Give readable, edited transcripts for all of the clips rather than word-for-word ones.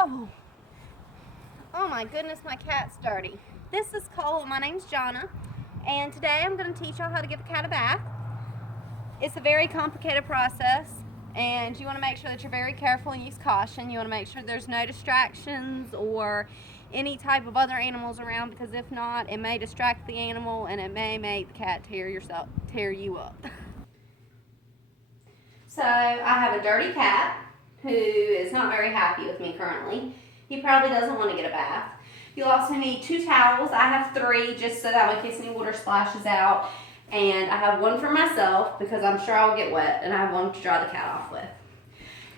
Oh, oh my goodness, my cat's dirty. This is Cole. My name's Jonna, and today I'm going to teach y'all how to give a cat a bath. It's a very complicated process, and you want to make sure that you're very careful and use caution. You want to make sure there's no distractions or any type of other animals around, because if not, it may distract the animal and it may make the cat tear you up. So I have a dirty cat who is not very happy with me currently. He probably doesn't want to get a bath. You'll also need 2 towels. I have 3 just so that in case any water splashes out. And I have 1 for myself because I'm sure I'll get wet, and I have 1 to dry the cat off with.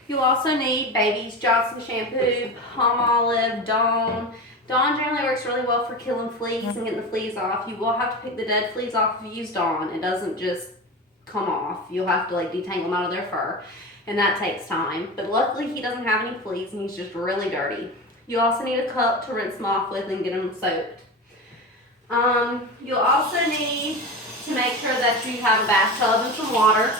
You'll also need Baby's Johnson shampoo, Palmolive, Dawn. Dawn generally works really well for killing fleas and getting the fleas off. You will have to pick the dead fleas off if you use Dawn. It doesn't just come off. You'll have to detangle them out of their fur, and that takes time. But luckily he doesn't have any fleas and he's just really dirty. You also need a cup to rinse them off with and get them soaked. You'll also need to make sure that you have a bathtub and some water.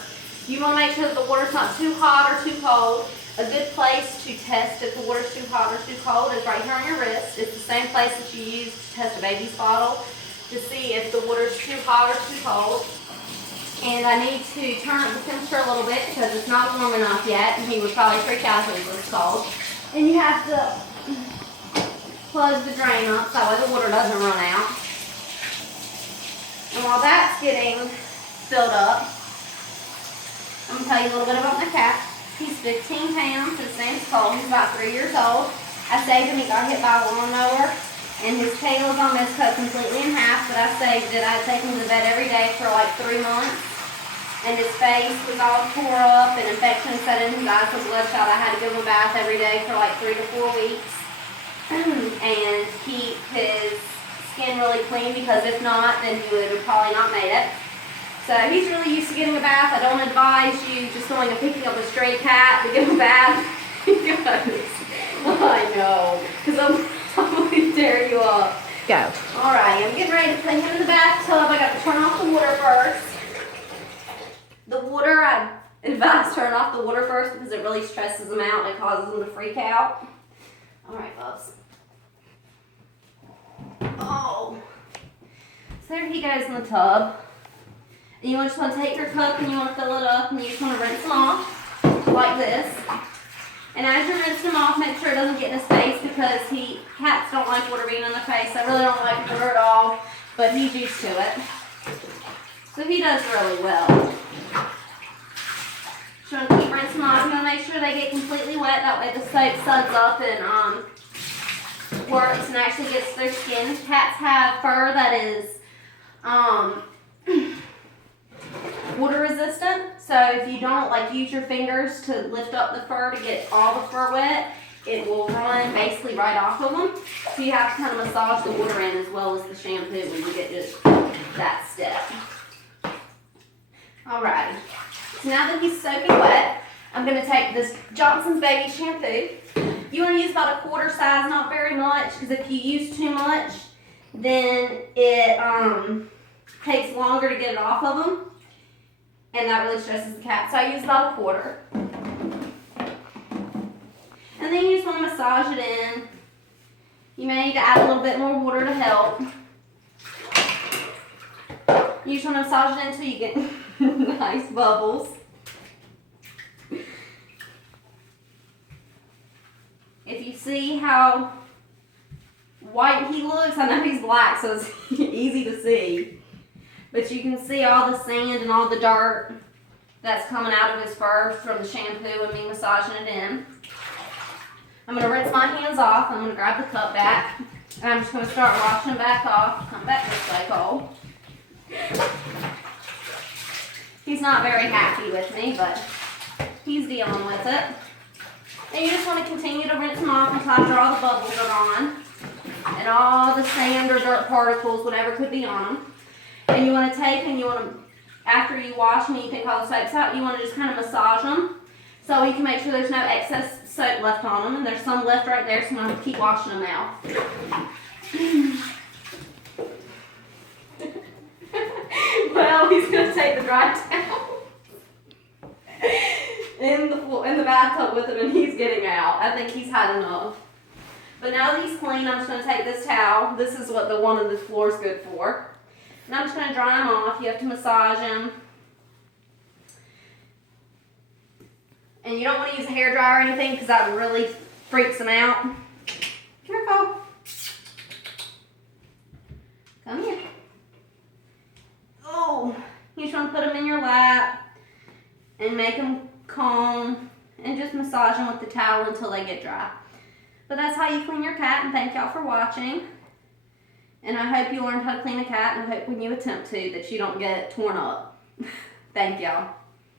You want to make sure that the water's not too hot or too cold. A good place to test if the water's too hot or too cold is right here on your wrist. It's the same place that you use to test a baby's bottle to see if the water's too hot or too cold. And I need to turn up the temperature a little bit because it's not warm enough yet, and he would probably freak out if it was cold. And you have to plug the drain up so that way the water doesn't run out. And while that's getting filled up, I'm going to tell you a little bit about my cat. He's 15 pounds. His name's Cole. He's about 3 years old. I saved him. He got hit by a lawnmower, and his tail is almost cut completely in half, but I saved it. I take him to the vet every day for like 3 months. And his face was all tore up and infection set in his eyes with bloodshot. I had to give him a bath every day for like 3 to 4 weeks and keep his skin really clean, because if not, then he would have probably not made it. So he's really used to getting a bath. I don't advise you just going and picking up a stray cat to give him a bath because I know, because I'm probably tear you up. Go. All right, I'm getting ready to put him in the bathtub. I got to turn off the water first. The water, I advise turn off the water first because it really stresses them out and it causes them to freak out. All right, bubs. Oh. So there he goes in the tub. And you just want to take your cup and you want to fill it up, and you just want to rinse them off like this. And as you rinse them off, make sure it doesn't get in his face, because cats don't like water being in their face. They really don't like water at all, but he's used to it. So he does really well. Just want to keep rinsing off. You want to make sure they get completely wet. That way the soap suds up and works and actually gets to their skin. Cats have fur that is water resistant. So if you don't use your fingers to lift up the fur to get all the fur wet, it will run basically right off of them. So you have to kind of massage the water in as well as the shampoo when you get just that step. Alright, so now that he's soaking wet, I'm going to take this Johnson's Baby shampoo. You want to use about a quarter size, not very much, because if you use too much, then it takes longer to get it off of them, and that really stresses the cat. So I use about a quarter. And then you just want to massage it in. You may need to add a little bit more water to help. You just want to massage it in until you get nice bubbles. If you see how white he looks, I know he's black, so it's easy to see. But you can see all the sand and all the dirt that's coming out of his fur from the shampoo and me massaging it in. I'm going to rinse my hands off. I'm going to grab the cup back. And I'm just going to start washing back off. Come back this way, Cole. He's not very happy with me, but he's dealing with it. And you just want to continue to rinse them off until after all the bubbles are on. And all the sand or dirt particles, whatever could be on them. And you want to take and you want to, after you wash them and you take all the soaps out, you want to just kind of massage them so you can make sure there's no excess soap left on them. And there's some left right there, so I'm going to keep washing them out. Well, he's going to take the dry towel in the bathtub with him, and he's getting out. I think he's had enough. But now that he's clean, I'm just going to take this towel. This is what the one on the floor is good for. And I'm just going to dry him off. You have to massage him. And you don't want to use a hairdryer or anything because that really freaks him out. Careful. Come here. Oh, you just want to put him in your lap and make him calm and just massage them with the towel until they get dry. But that's how you clean your cat, and thank y'all for watching. And I hope you learned how to clean a cat, and I hope when you attempt to that you don't get torn up. Thank y'all.